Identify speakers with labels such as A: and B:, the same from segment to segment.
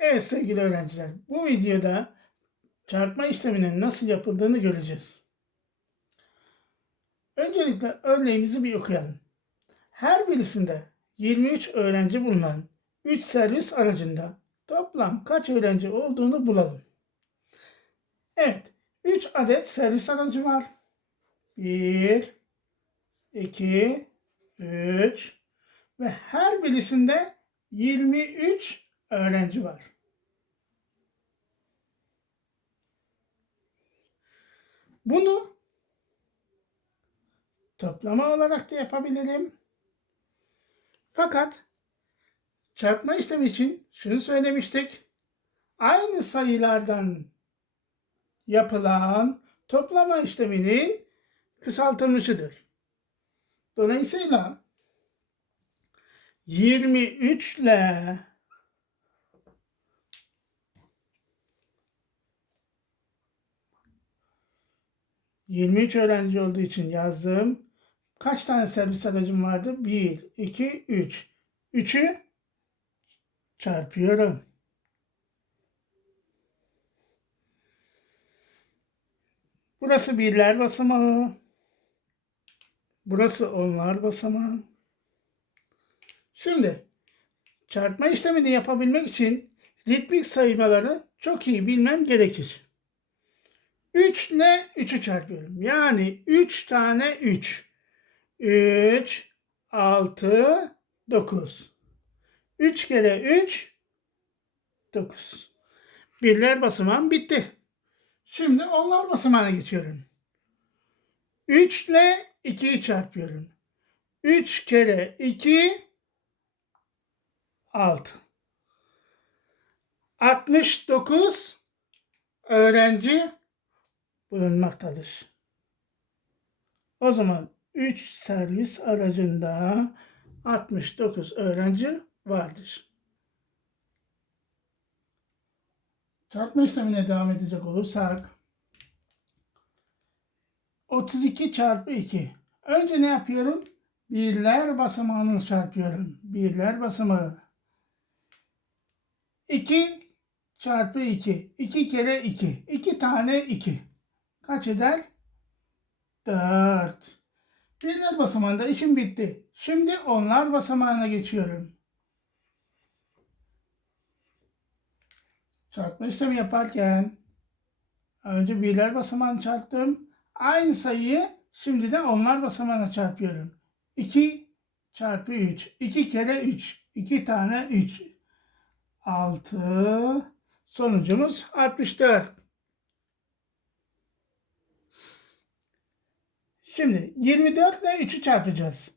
A: Evet sevgili öğrenciler, bu videoda çarpma işleminin nasıl yapıldığını göreceğiz. Öncelikle örneğimizi bir okuyalım. Her birisinde 23 öğrenci bulunan 3 servis aracında toplam kaç öğrenci olduğunu bulalım. Evet, 3 adet servis aracı var. 1, 2, 3 ve her birisinde 23 öğrenci var. Bunu toplama olarak da yapabilirim. Fakat çarpma işlemi için şunu söylemiştik. Aynı sayılardan yapılan toplama işleminin kısaltılmışıdır. Dolayısıyla 23 ile 23 öğrenci olduğu için yazdım. Kaç tane servis aracım vardı? 1, 2, 3. 3'ü çarpıyorum. Burası birler basamağı. Burası onlar basamağı. Şimdi çarpma işlemini yapabilmek için ritmik saymaları çok iyi bilmem gerekir. 3 ile 3'ü çarpıyorum. Yani 3 tane 3. 3, 6, 9. 3 kere 3, 9. Birler basamağım bitti. Şimdi onlar basamağına geçiyorum. 3 ile 2'yi çarpıyorum. 3 kere 2, 6. 69 öğrenci bulunmaktadır. O zaman 3 servis aracında 69 öğrenci vardır. Çarpma işlemine devam edecek olursak 32 çarpı 2. Önce ne yapıyorum? Birler basamağını çarpıyorum. Birler basamağı. 2 çarpı 2. 2 kere 2. 2 tane 2 kaç eder? 4. Birler basamağında işim bitti. Şimdi onlar basamağına geçiyorum. Çarpma işlemi yaparken önce birler basamağını çarptım. Aynı sayıyı şimdi de onlar basamağına çarpıyorum. 2 çarpı 3. 2 kere 3. 2 tane 3. 6. Sonucumuz 64. Şimdi 24 ile 3'ü çarpacağız.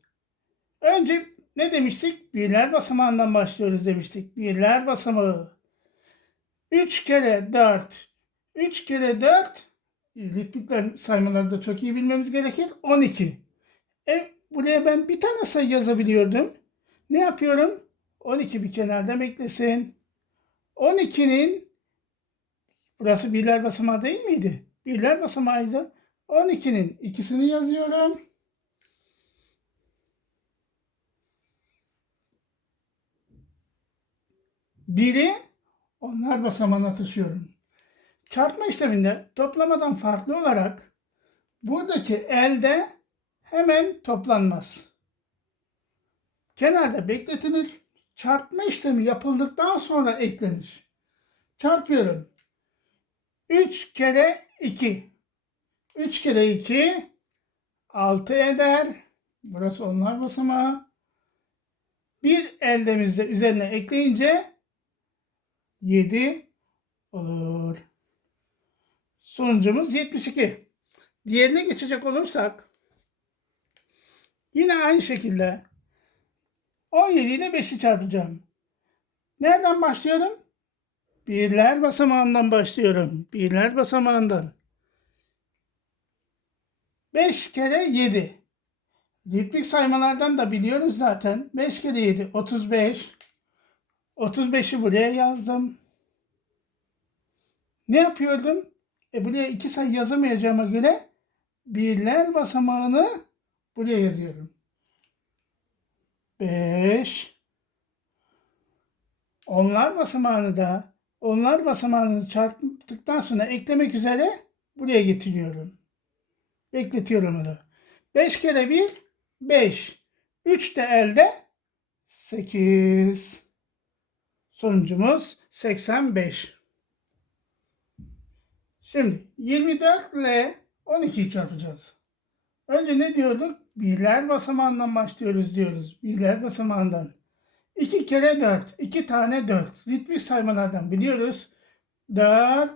A: Önce ne demiştik? Birler basamağından başlıyoruz demiştik. Birler basamağı. 3 kere 4. 3 kere 4 ritmikler saymaları da çok iyi bilmemiz gerekir. 12. E, buraya ben bir tane sayı yazabiliyordum. Ne yapıyorum? 12 bir kenarda beklesin. 12'nin burası birler basamağı değil miydi? Birler basamağıydı. 12'nin ikisini yazıyorum. Biri onlar basamağına taşıyorum. Çarpma işleminde toplamadan farklı olarak buradaki elde hemen toplanmaz. Kenarda bekletilir. Çarpma işlemi yapıldıktan sonra eklenir. Çarpıyorum. 3 kere 2. 3 kere 2 6 eder. Burası onlar basamağı. Bir eldemizde üzerine ekleyince 7 olur. Sonucumuz 72. Diğerine geçecek olursak yine aynı şekilde 17 ile 5'i çarpacağım. Nereden başlıyorum? Birler basamağından başlıyorum. Birler basamağından. 5 kere 7. Ritmik saymalardan da biliyoruz zaten. 5 kere 7 35. 35'i buraya yazdım. Ne yapıyordum? E buraya iki sayı yazamayacağıma göre birler basamağını buraya yazıyorum. 5 Onlar basamağını da Onlar basamağını çarptıktan sonra eklemek üzere buraya getiriyorum. Bekletiyorum onu. 5 kere 1 5. 3 de elde 8. Sonucumuz 85. Şimdi 24 ile 12'yi çarpacağız. Önce ne diyorduk? Birler basamağından başlıyoruz diyoruz. Birler basamağından. 2 kere 4. 2 tane 4. Ritmik saymalardan biliyoruz. 4,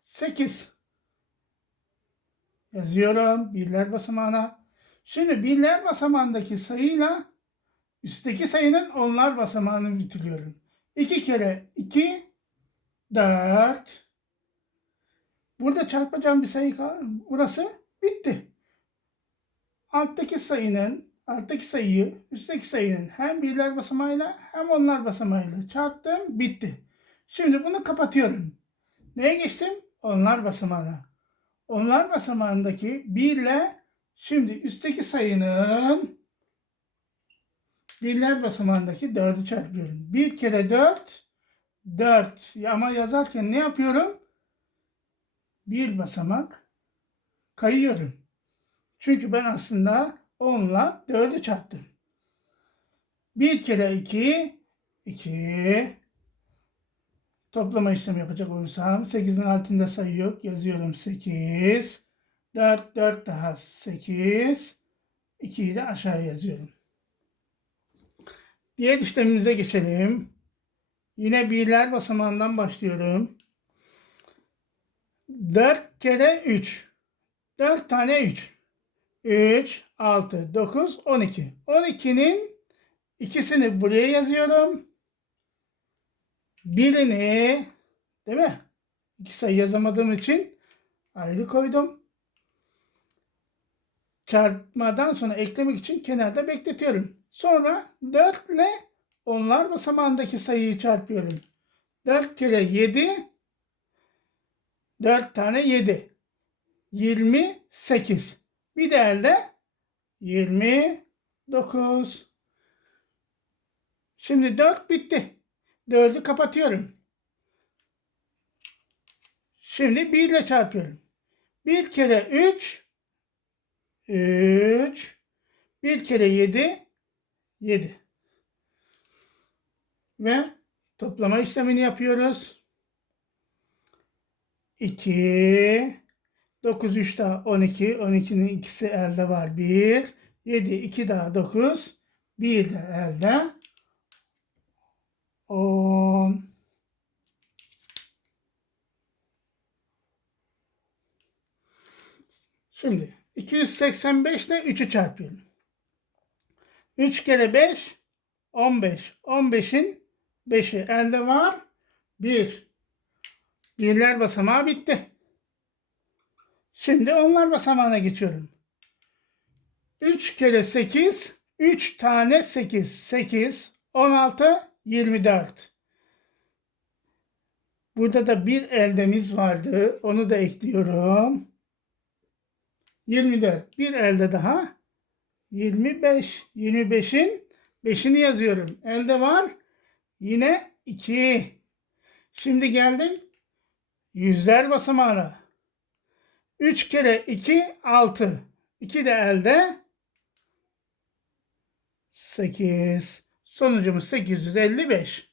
A: 8. Yazıyorum birler basamağına. Şimdi birler basamağındaki sayıyla üstteki sayının onlar basamağını bitiriyorum. 2 kere 2, 4. Burada çarpacağım bir sayı burası bitti. Alttaki sayının alttaki sayıyı üstteki sayının hem birler basamağıyla hem onlar basamağıyla çarptım bitti. Şimdi bunu kapatıyorum. Neye geçtim? Onlar basamağına. Onlar basamağındaki 1 ile şimdi üstteki sayının birler basamağındaki 4'ü çarpıyorum. 1 kere 4 4 ama yazarken ne yapıyorum? Bir basamak kayıyorum. Çünkü ben aslında 10 ile 4'ü çarptım. 1 kere 2 2 Toplama işlemi yapacak olursam 8'in altında sayı yok. Yazıyorum 8. 4, 4 daha 8. 2'yi de aşağı yazıyorum. Diğer işlemimize geçelim. Yine birler basamağından başlıyorum. 4 kere 3. 4 tane 3. 3, 6, 9, 12. 12'nin ikisini buraya yazıyorum. Birini değil mi? İki sayı yazamadığım için ayrı koydum. Çarpmadan sonra eklemek için kenarda bekletiyorum. Sonra 4 ile onlar basamağındaki sayıyı çarpıyorum. 4 kere 7 4 tane 7 28 bir de elde 29 Şimdi 4 bitti. 4'ü kapatıyorum. Şimdi 1 ile çarpıyorum. 1 kere 3 3 1 kere 7 7 ve toplama işlemini yapıyoruz. 2 9 3 daha 12 12'nin ikisi elde var 1 7 2 daha 9 1 de elde 10 Şimdi 285 ile 3'ü çarpıyorum. 3 kere 5 15. 15'in 5'i elde var. 1. Birler basamağı bitti. Şimdi onlar basamağına geçiyorum. 3 kere 8 3 tane 8. 8 16 24. Burada da bir eldemiz vardı. Onu da ekliyorum. 24. Bir elde daha. 25. 25'in 5'ini yazıyorum. Elde var. Yine 2. Şimdi geldim. Yüzler basamağına. 3 kere 2 6. 2 de elde. 8. Sonucumuz 855.